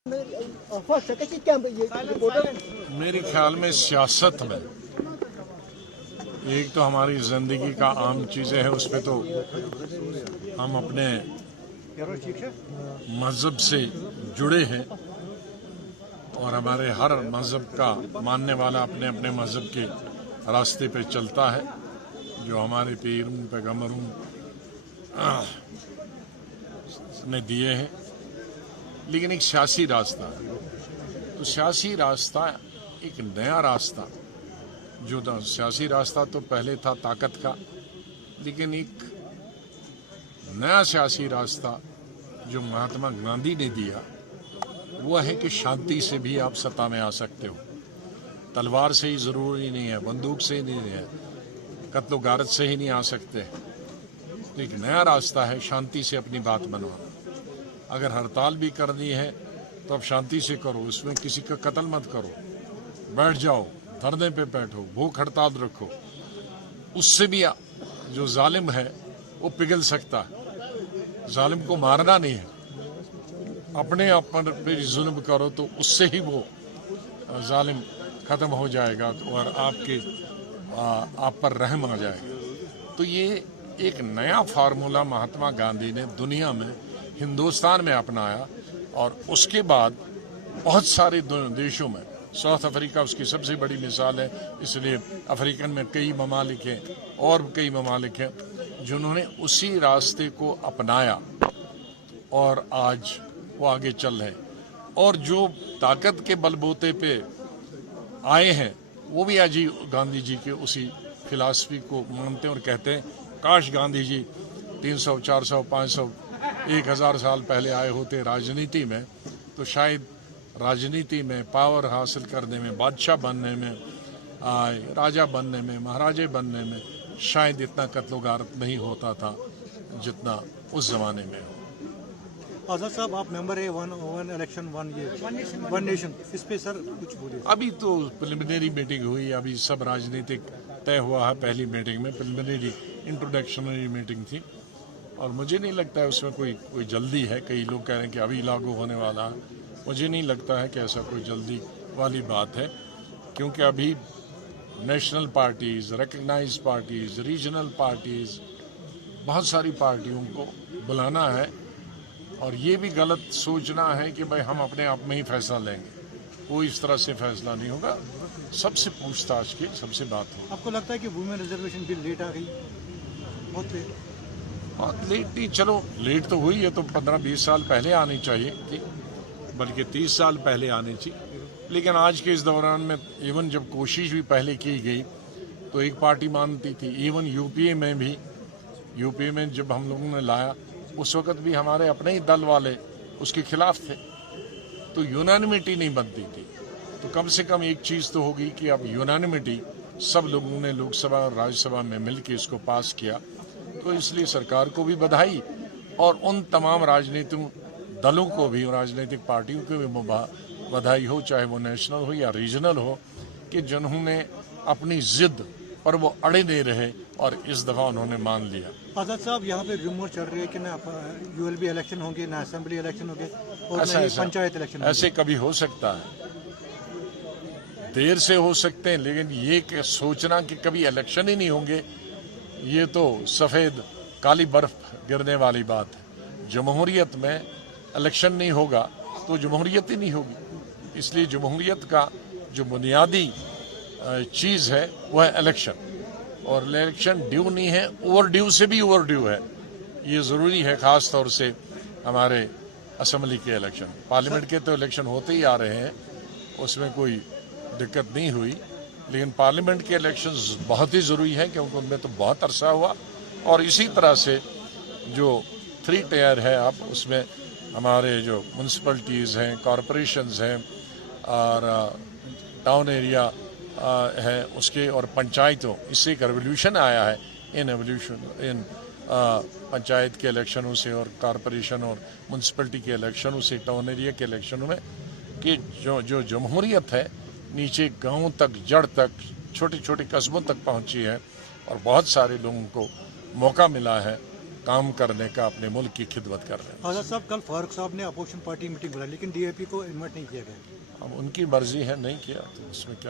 मेरे ख्याल में सियासत में एक तो हमारी जिंदगी का आम चीजें हैं, उसमें तो हम अपने मजहब से जुड़े हैं और हमारे हर मजहब का मानने वाला अपने अपने मजहब के रास्ते पे चलता है, जो हमारे पीर पैगंबरों ने दिए हैं। लेकिन एक सियासी रास्ता, तो सियासी रास्ता एक नया रास्ता, जो सियासी रास्ता तो पहले था ताकत का, लेकिन एक नया सियासी रास्ता जो महात्मा गांधी ने दिया वो है कि शांति से भी आप सत्ता में आ सकते हो। तलवार से ही जरूरी नहीं है, बंदूक से ही नहीं है, कत्लो गारत से ही नहीं आ सकते। तो एक नया रास्ता है शांति से अपनी बात बनवाना। अगर हड़ताल भी करनी है तो अब शांति से करो, उसमें किसी का कत्ल मत करो, बैठ जाओ, धरने पे बैठो, भूख हड़ताल रखो। उससे भी जो जालिम है वो पिघल सकता है। जालिम को मारना नहीं है, अपने आप पर जुल्म करो तो उससे ही वो जालिम खत्म हो जाएगा और आप पर रहम आ जाएगा। तो ये एक नया फार्मूला महात्मा गांधी ने दुनिया में, हिंदुस्तान में अपनाया और उसके बाद बहुत सारे देशों में, साउथ अफ्रीका उसकी सबसे बड़ी मिसाल है, इसलिए अफ्रीकन में कई ममालिक हैं और कई ममालिक हैं जिन्होंने उसी रास्ते को अपनाया और आज वो आगे चल रहे हैं। और जो ताकत के बलबूते पे आए हैं वो भी आज गांधी जी के उसी फिलॉसफी को मानते हैं और कहते हैं काश गांधी जी 300, 400, 500, 1000 साल पहले आए होते राजनीति में, तो शायद राजनीति में पावर हासिल करने में, बादशाह बनने में, राजा बनने में, महाराजे बनने में शायद इतना कत्लोगारत नहीं होता था जितना उस जमाने में हो। आजाद साहब, आप मेंबर है वन इलेक्शन वन नेशन, इस पे सर कुछ बोलिए। अभी तो प्रिलिमिनरी मीटिंग हुई, अभी सब राजनीतिक तय हुआ है। पहली मीटिंग में प्रिलिमिनरी इंट्रोडक्शनरी मीटिंग थी और मुझे नहीं लगता है उसमें कोई जल्दी है। कई लोग कह रहे हैं कि अभी लागू होने वाला है, मुझे नहीं लगता है कि ऐसा कोई जल्दी वाली बात है, क्योंकि अभी national parties, recognise parties, regional parties, बहुत सारी पार्टियों को बुलाना है और ये भी गलत सोचना है कि भाई हम अपने आप में ही फैसला लेंगे। कोई इस तरह से फैसला नहीं होगा, सबसे पूछताछ की, सबसे बात होगी। आपको लगता है कि वुमेन रिजर्वेशन बिल लेट आ गई? बहुत लेट नहीं, चलो लेट तो हुई है, तो 15-20 साल पहले आनी चाहिए थी, बल्कि 30 साल पहले आनी चाहिए। लेकिन आज के इस दौरान में इवन जब कोशिश भी पहले की गई तो एक पार्टी मानती थी। इवन यूपीए में जब हम लोगों ने लाया उस वक़्त भी हमारे अपने ही दल वाले उसके खिलाफ थे, तो यूनानिमिटी नहीं बनती थी। तो कम से कम एक चीज़ तो होगी कि अब यूनानिमिटी सब लोगों ने लोकसभा और राज्यसभा में मिलकर इसको पास किया। तो इसलिए सरकार को भी बधाई और उन तमाम राजनीतिक दलों को भी, राजनीतिक पार्टियों को भी बधाई हो, चाहे वो नेशनल हो या रीजनल हो, कि जिन्होंने अपनी जिद पर वो अड़े नहीं रहे और इस दफ़ा उन्होंने मान लिया। आजाद साहब, यहाँ पे रूमर चल रही है कि ना यूएलबी इलेक्शन होंगे, ना असेंबली इलेक्शन होंगे और ना पंचायत इलेक्शन। ऐसे कभी हो सकता है, देर से हो सकते हैं, लेकिन ये सोचना कि कभी इलेक्शन ही नहीं होंगे, ये तो सफ़ेद काली बर्फ गिरने वाली बात है। जमहूरियत में इलेक्शन नहीं होगा तो जमहूरियत ही नहीं होगी। इसलिए जमहूरियत का जो बुनियादी चीज़ है वह है इलेक्शन, और इलेक्शन ड्यू नहीं है, ओवर ड्यू से भी ओवर ड्यू है। ये ज़रूरी है, ख़ास तौर से हमारे असेंबली के इलेक्शन। पार्लियामेंट के तो इलेक्शन होते ही आ रहे हैं, उसमें कोई दिक्कत नहीं हुई, लेकिन पार्लियामेंट के इलेक्शंस बहुत ही ज़रूरी है क्योंकि उनमें तो बहुत अरसा हुआ। और इसी तरह से जो 3 टियर है, अब उसमें हमारे जो म्यूनसिपलिटीज़ हैं, कॉरपोरेशंस हैं और टाउन एरिया है उसके, और पंचायतों, इससे एक रेवोल्यूशन आया है इन पंचायत के इलेक्शनों से और कॉरपोरेशन और म्यूनसिपलिटी के इलेक्शनों से, टाउन एरिया के इलेक्शनों में, कि जो जमहूरियत है नीचे गांव तक, जड़ तक, छोटे छोटे कस्बों तक पहुंची है और बहुत सारे लोगों को मौका मिला है काम करने का, अपने मुल्क की खिदमत कर रहे हैं। आज़ाद साहब, कल फारूक साहब ने अपोजिशन पार्टी मीटिंग बुलाई लेकिन DAP को इन्वाइट नहीं किया गया। अब उनकी मर्जी है, नहीं किया तो उसमें क्या।